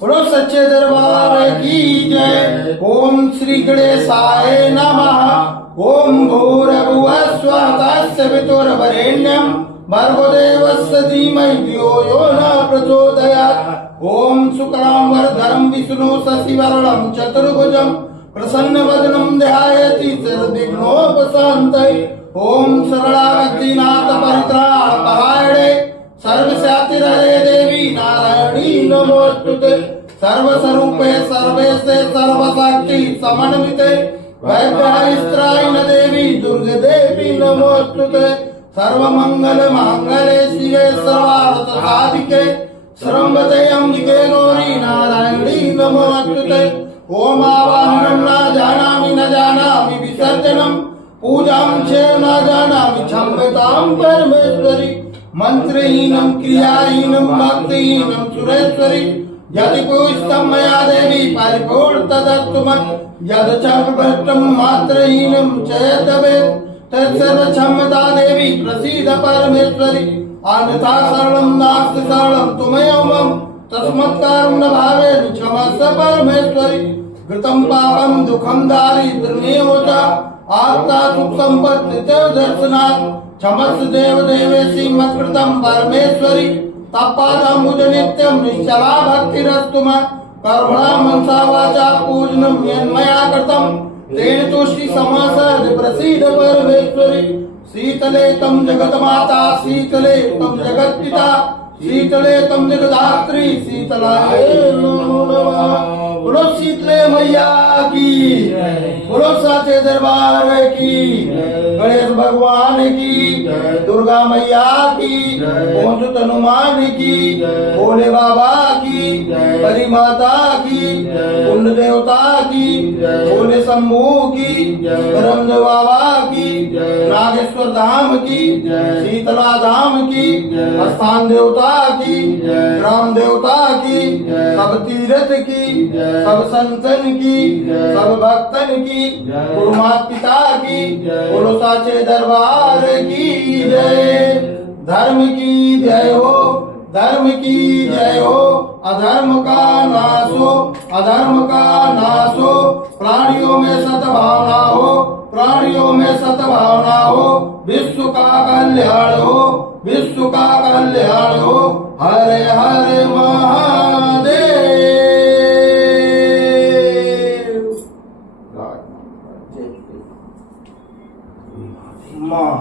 बोलो सच्चे दरबार की जय। ओम श्री गणेशाय नमः। ओम भूर्भुवः स्वः तस्य वितुर्वरेण्यं भर्गो देवस्य धीमहि धियो यो न प्रचोदयात्। ओम शुक्लांबरधरं विष्णु शशिवर्णं चतुर्भुजं प्रसन्नवदनं ध्यायति सर्वविघ्नोपशान्तये। ओम सरलावतीनाथ परित्राणपहाये सर्वस्यातिहरे देवी नारायणी नमोस्तुते। सर्वस्वरूपे सर्वेशे सर्वशक्ति समन्विते वैद्यहरिस्त्रायण देवी दुर्गे देवी नमोस्तुते। सर्वमंगल मांगल्ये शिवे सर्वार्थ साधिके शरण्ये अंबिके गौरी नारायणी नमोस्तुते। ओम आवाहनं न जानामि विसर्जनं पूजां च न जानामि क्षम्यतां परमेश्वरी। मंत्रहीनं क्रियाहीनं भक्तिहीनं सुरेश्वरी यदि पुष्टं मया देवी परिपूर्ण तदस्तु मत्। यद चक्रभ्रष्टं मात्रहीनं च यद्भवेत् तत्सर्व क्षम्यता देवी प्रसीद परमेश्वरी। अन्यथा शरणं नास्ति शरणं त्वमेव मम तस्मत्कारुण्य भावेन क्षमस्व परमेश्वरी। कृतं पापं दुःखं दारिद्र्यमेव च आत्ता सुख संपत्ति च दर्शनात् क्षमस्व देव देवेशी मत्कृतं परमेश्वरी। तप्पादमुज नित्यं निश्चला भक्तिरस्तु मत्। कर्मणा मनसा वाचा पूजनं यन्मया कृतं तेन तुष्टि समासद प्रसीद परमेश्वरी। शीतले तं जगन्माता शीतले तं जगत्पिता शीतले तं जगद्धात्री शीतलाय नमो नमः। बोलो शीतले मैया की, बोलो साचे दरबार की, गणेश भगवान की, दुर्गा मैया की, पहुंच हनुमान की, भोले बाबा की, हरि माता की, कुंड देवता की, भोले शंभू की, ब्रह्म बाबा की, नागेश्वर धाम की, शीतला धाम की, स्थान देवता की, ग्राम देवता की, सब तीर्थ की, सब संतन की, सब भक्तन की, गुरु माता पिता की, बोलो साचे दरबार की जय। धर्म की जय हो, धर्म की जय हो। अधर्म का नाश हो, अधर्म का नाश हो। प्राणियों में सद्भावना हो, प्राणियों में सद्भावना हो। विश्व का कल्याण हो, विश्व का कल्याण हो। हरे हरे महादेव। माँ